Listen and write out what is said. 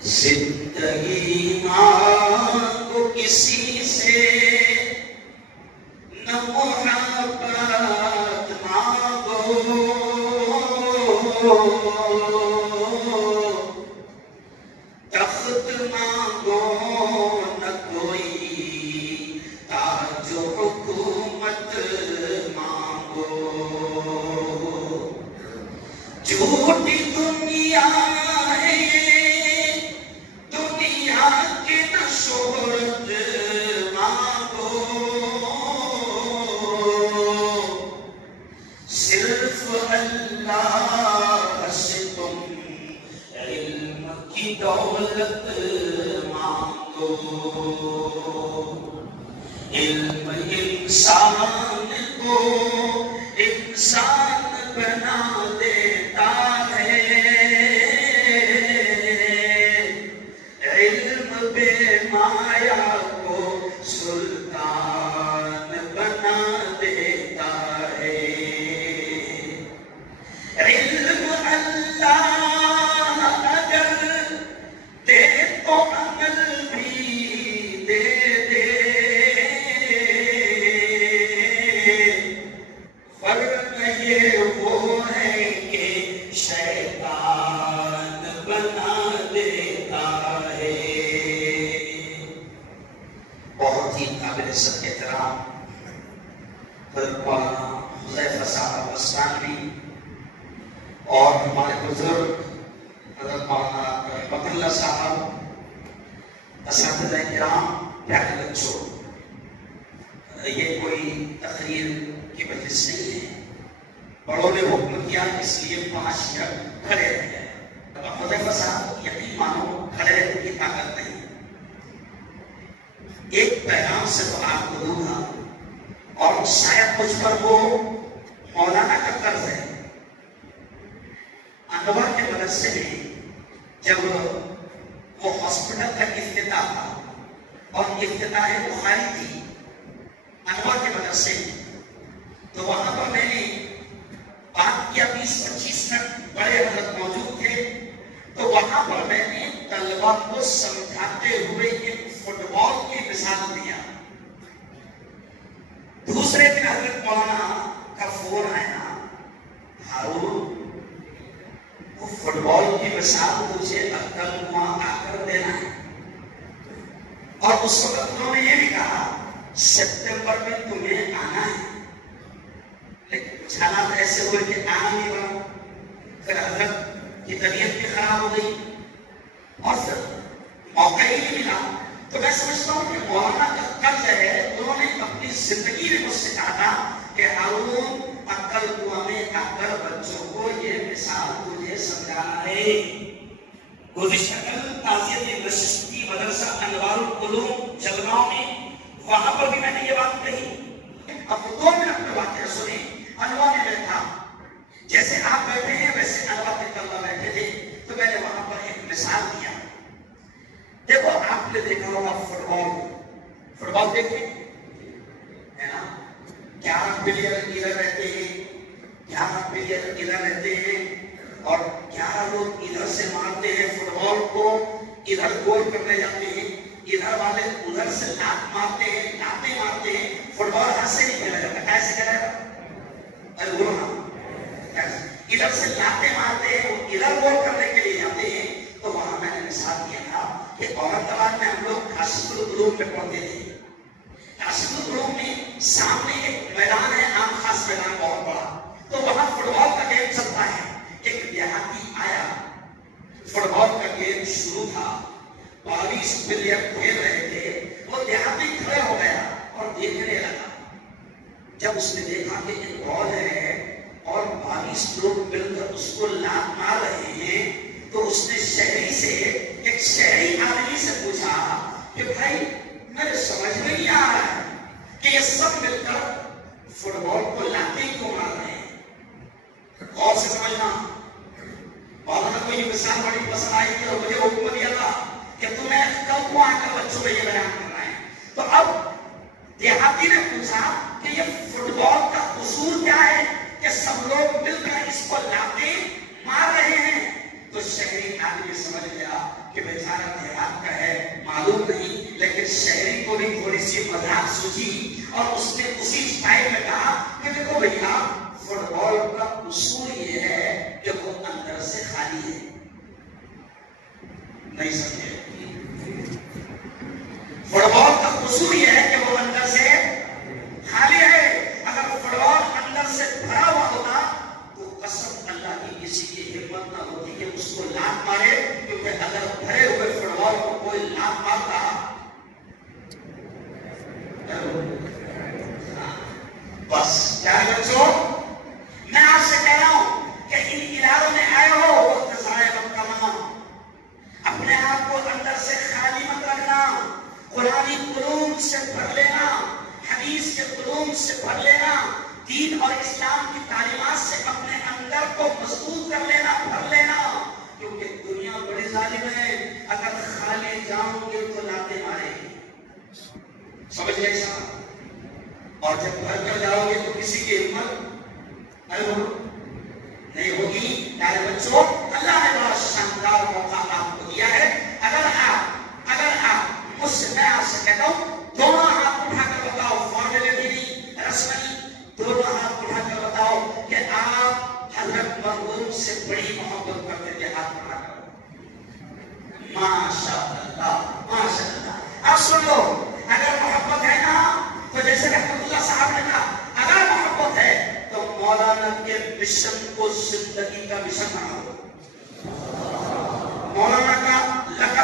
زندگی مانگو کسی سے نہ محبت مانگو، تخت مانگو نہ کوئی تاج و حکومت مانگو، جھوٹی دنیا ہے یہ، دنیا کی نہ شہرت مانگو، صرف اللہ سے تم علم کی دولت مانگو، علم انسان کو انسان بنا دیتا ہے، علم بے مایا کو سلطان بنا دیتا ہے، علم اللہ اگر دے تو عمل بھی دے دے، ورنہ یہ وہ ہے کہ شیطان بنا دیتا ہے۔ بہت ہی قابل عزت احترام حضرت مولانا حذیفہ صاحب الاسلامی اور ہمارے بزرگ حضرت مولانا رحمت اللہ صاحب، اساتذہ کرام، پیارے بچوں، یہ کوئی تقریر کی مجلس نہیں ہے، بڑوں نے حکم کیا اس لیے 5 منٹ کھڑے رہ گئے۔ حذیفہ صاحب یقین مانو کھڑے رہنے کی طاقت نہیں، ایک پیغام سے تو آپ کو دوں گا اور شاید مجھ پر وہ مولانا کا قرض ہے۔ انور کے مدرسے میں جب وہ ہاسپٹل کا افتتاح تھا اور افتتاح بخاری تھی انور کے مدرسے میں، تو وہاں پر میں نے بات کیا، 20-25 منٹ بڑے حضرت موجود تھے، تو وہاں پر میں نے طلبہ کو سمجھاتے ہوئے ایک فٹ بال کی مثال دیا۔ دوسرے دن حضرت مولانا کا فون آیا، ہارون وہ فٹ بال کی مثال مجھے کل وہاں آ کر دینا ہے، اور اس وقت انہوں نے یہ بھی کہا ستمبر میں تمہیں آنا ہے، لیکن کچھ حالات ایسے ہوئے کہ آنا نہیں بنا، پھر حضرت کی طبیعت بھی خراب ہو گئی اور پھر موقع ہی نہیں ملا۔ تو میں سمجھتا ہوں کہ مولانا کا قرض ہے، انہوں نے اپنی زندگی میں مجھ سے کہا تھا کہ ہارون عقل کنواں میں آ کر بچوں کو یہ مثال تجھے سمجھانا ہے۔ گزشتہ کل تعزیت نشستی مدرسہ انوار العلوم جلگاؤں میں، وہاں پر بھی میں نے یہ بات کہی۔ اب 2 منٹ میں واقعہ سنیں۔ انوار میں بیٹھا، جیسے آپ بیٹھے ہیں ویسے انوار کے طلبہ بیٹھے تھے، تو میں نے وہاں پر ایک مثال دیا۔ دیکھو آپ نے دیکھا ہوگا فٹ بال دیکھیں ہے نا، 11 پلیئر ادھر رہتے ہیں، 11 پلیئر ادھر رہتے ہیں، اور 11 لوگ ادھر سے مارتے ہیں فٹ بال کو، ادھر گول کرنے جاتے ہیں، ادھر والے ادھر سے لات مارتے ہیں، لاتیں مارتے ہیں، فٹ بال ہاتھ سے نہیں کھیلا جاتا، کیسے کھیلا جاتا؟ ارے بولو نا، ادھر سے لاتیں مارتے ہیں، ادھر گول کرنے کے لیے جاتے ہیں۔ تو وہاں میں نے مثال دیا تھا کہ اورنگ آباد میں ہم لوگ کاشف العلوم میں پڑھتے تھے، کاشف العلوم میں سامنے ایک میدان ہے، عام خاص میدان بہت بڑا، تو وہاں فٹ بال کا گیم چلتا ہے۔ ایک دیہاتی آیا، فٹ بال کا گیم شروع تھا، 22 پلیئر کھیل رہے تھے، وہ دیہاتی کھڑے ہو گیا اور دیکھنے لگا۔ جب اس نے دیکھا کہ ایک بال ہے اور 22 لوگ مل کر اس کو لات مار رہے ہیں، تو اس نے شہری سے، ایک شہری آدمی سے پوچھا کہ بھائی میرے سمجھ میں نہیں آ رہا ہے کہ یہ سب مل کر فٹ بال کو لاتے کیوں مار رہے ہیں؟ غور سے سمجھنا، مولانا کو یہ مثال بڑی پسند آئی تھی اور مجھے حکم دیا تھا کہ تمہیں کل کو آ کر بچوں کو یہ بیان کرنا ہے۔ تو اب دیہاتی نے پوچھا کہ یہ فٹ بال کا اصول کیا ہے کہ سب لوگ مل کر اس کو لاتے مار رہے ہیں؟ تو شہری آدمی سمجھ گیا کہ تمہارا دیہات کا ہے معلوم نہیں، لیکن شہری کو بھی تھوڑی سی مذاق سوچی اور اس نے اسی اسٹائل میں کہا کہ دیکھو بھیا فٹ بال کا اصول یہ ہے کہ وہ اندر سے خالی ہے. نہیں سمجھے؟ فٹ بال کا اصول یہ ہے کہ وہ اندر سے خالی ہے. اگر فٹ بال اندر سے بھرا ہوا ہوتا تو قسم اللہ کی کسی کی ہمت نہ ہوتی کہ اس کو لات مارے، کیونکہ اگر بھرے ہوئے فٹ بال کو کوئی لات مارتا. بس کیا بچوں، میں آپ سے کہہ رہا ہوں کہ ان اداروں میں آئے ہو وقت ضائع مت کرنا، اپنے آپ کو اندر سے خالی مت رکھنا، قرآنی علوم سے بھر لینا، حدیث کے علوم سے بھر لینا، دین اور اسلام کی تعلیمات سے اپنے اندر کو مضبوط کر لینا، بھر لینا. کیونکہ دنیا بڑی ظالم ہے، اگر خالی جاؤ گے تو لاتے مارے گی. سمجھ گئے صاحب؟ اور جب بھر کر جاؤ گے تو کسی کی ہمت نہیں ہوگی. پیارے بچوں، اللہ نے بڑا شاندار موقع آپ کو دیا ہے. اگر آپ مجھ سے، میں آپ سے کہتا ہوں دونوں ہاتھ اٹھا کر بتاؤ، فارمیلٹی نہیں، رسمی، دونوں ہاتھ اٹھا کر بتاؤ کہ آپ حضرت مرحوم سے بڑی محبت کرتے تھے. ہاتھ اٹھا کر. ماشاء اللہ، ماشاء اللہ. اب سن لو، اگر محبت ہے نا تو جیسے رحمت اللہ صاحب نے کہا، اگر محبت ہے تو مولانا کے مشن کو زندگی کا مشن بناؤ. مولانا کا لقب